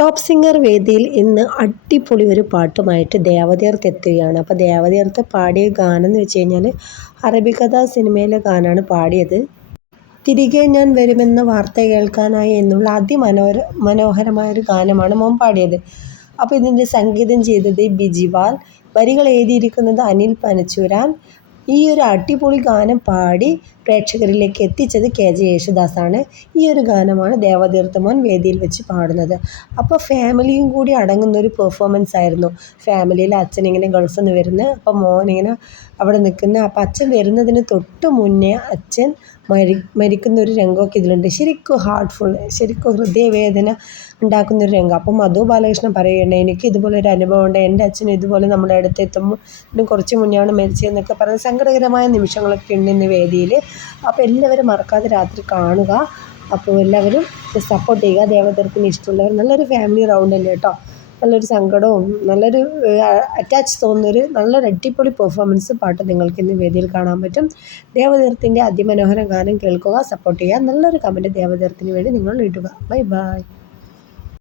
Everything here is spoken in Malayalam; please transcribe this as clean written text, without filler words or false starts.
ടോപ്പ് സിംഗർ വേദിയിൽ ഇന്ന് അടിപൊളി ഒരു പാട്ടുമായിട്ട് ദേവതീർത്ത് എത്തുകയാണ്. അപ്പോൾ ദേവതീർത്ത് പാടിയ ഗാനം എന്ന് വെച്ച് കഴിഞ്ഞാൽ അറബിക്കഥ സിനിമയിലെ ഗാനമാണ് പാടിയത്. തിരികെ ഞാൻ വരുമെന്ന വാർത്ത കേൾക്കാനായി എന്നുള്ള മനോഹരമായൊരു ഗാനമാണ് മോൻ പാടിയത്. അപ്പോൾ ഇതിൻ്റെ സംഗീതം ചെയ്തത് ബിജിപാൽ, വരികൾ എഴുതിയിരിക്കുന്നത് അനിൽ പനച്ചൂരാൻ. ഈ ഒരു അടിപൊളി ഗാനം പാടി പ്രേക്ഷകരിലേക്ക് എത്തിച്ചത് കെ.ജെ. യേശുദാസാണ്. ഈ ഒരു ഗാനമാണ് ദേവതീർത്ത് മോൻ വേദിയിൽ വെച്ച് പാടുന്നത്. അപ്പോൾ ഫാമിലിയും കൂടി അടങ്ങുന്നൊരു പെർഫോമൻസ് ആയിരുന്നു. ഫാമിലിയിൽ അച്ഛനിങ്ങനെ ഗൾഫിൽ നിന്ന് വരുന്നത്, അപ്പോൾ മോനിങ്ങനെ അവിടെ നിൽക്കുന്ന, അപ്പോൾ അച്ഛൻ വരുന്നതിന് തൊട്ട് മുന്നേ അച്ഛൻ മരിക്കുന്ന ഒരു രംഗമൊക്കെ ഇതിലുണ്ട്. ശരിക്കും ഹാർട്ട്ഫുൾ, ശരിക്കും ഹൃദയവേദന ഉണ്ടാക്കുന്നൊരു രംഗം. അപ്പം മധു ബാലകൃഷ്ണൻ പറയുകയാണ്, എനിക്ക് ഇതുപോലൊരു അനുഭവം ഉണ്ട്, എൻ്റെ അച്ഛൻ ഇതുപോലെ നമ്മുടെ അടുത്ത് എത്തുമ്പോൾ കുറച്ച് മുന്നെയാണ് മരിച്ചതെന്നൊക്കെ പറഞ്ഞ് സങ്കടകരമായ നിമിഷങ്ങളൊക്കെ ഉണ്ട് ഇന്ന് വേദിയിൽ. അപ്പോൾ എല്ലാവരും മറക്കാതെ രാത്രി കാണുക. അപ്പോൾ എല്ലാവരും സപ്പോർട്ട് ചെയ്യുക. ദേവതീർത്തിന് ഇഷ്ടമുള്ളവർ. നല്ലൊരു ഫാമിലി റൗണ്ട് തന്നെ കേട്ടോ. നല്ലൊരു സങ്കടവും നല്ലൊരു അറ്റാച്ച് തോന്നുന്നൊരു നല്ലൊരു അടിപൊളി പെർഫോമൻസ് പാട്ട് നിങ്ങൾക്ക് ഇന്ന് വേദിയിൽ കാണാൻ പറ്റും. ദേവതീർത്തിൻ്റെ അതിമനോഹര ഗാനം കേൾക്കുക, സപ്പോർട്ട് ചെയ്യുക. നല്ലൊരു കമൻറ്റ് ദേവതീർത്തിന് വേണ്ടി നിങ്ങൾ ഇടുക. Bye bye.